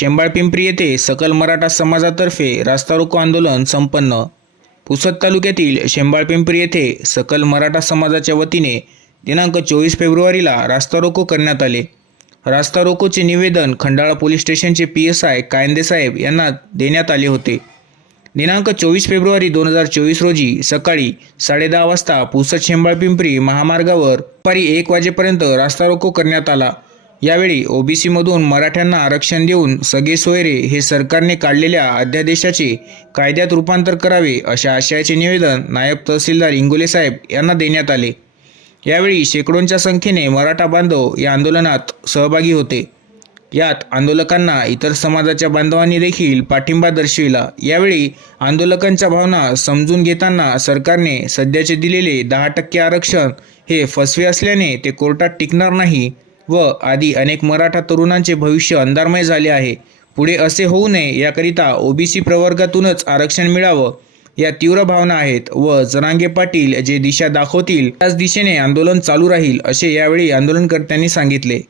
चेंबाळपिंपरी येथे सकल मराठा समाजातर्फे रास्ता रोको आंदोलन संपन्न. पुसद तालुक्यातील शेंबाळपिंपरी येथे सकल मराठा समाजाच्या वतीने दिनांक चोवीस फेब्रुवारीला रास्ता रोको करण्यात आले. रास्ता रोकोचे निवेदन खंडाळा पोलीस स्टेशनचे पी एस आय कायंदेसाहेब यांना देण्यात आले होते. दिनांक चोवीस फेब्रुवारी दोन हजार चोवीस रोजी सकाळी साडेदहा वाजता पुसद शेंबाळपिंपरी महामार्गावर दुपारी एक वाजेपर्यंत रास्ता रोको करण्यात आला. यावेळी ओबीसीमधून मराठ्यांना आरक्षण देऊन सगळे सोयरे हे सरकारने काढलेल्या अध्यादेशाचे कायद्यात रूपांतर करावे अशा आशयाचे निवेदन नायब तहसीलदार इंगोले साहेब यांना देण्यात आले. यावेळी शेकडोंच्या संख्येने मराठा बांधव या आंदोलनात सहभागी होते. यात आंदोलकांना इतर समाजाच्या बांधवांनी देखील पाठिंबा दर्शविला. यावेळी आंदोलकांच्या भावना समजून घेताना सरकारने सध्याचे दिलेले दहा टक्के आरक्षण हे फसवे असल्याने ते कोर्टात टिकणार नाही. व आदी अनेक मराठा तरुणांचे भविष्य अंधारमय झाले आहे. पुढे असे होऊ नये याकरिता ओबीसी प्रवर्गातूनच आरक्षण मिळावं या तीव्र भावना आहेत व जनांगे पाटील जे दिशा दाखवतील त्याच दिशेने आंदोलन चालू राहील असे यावेळी आंदोलनकर्त्यांनी सांगितले.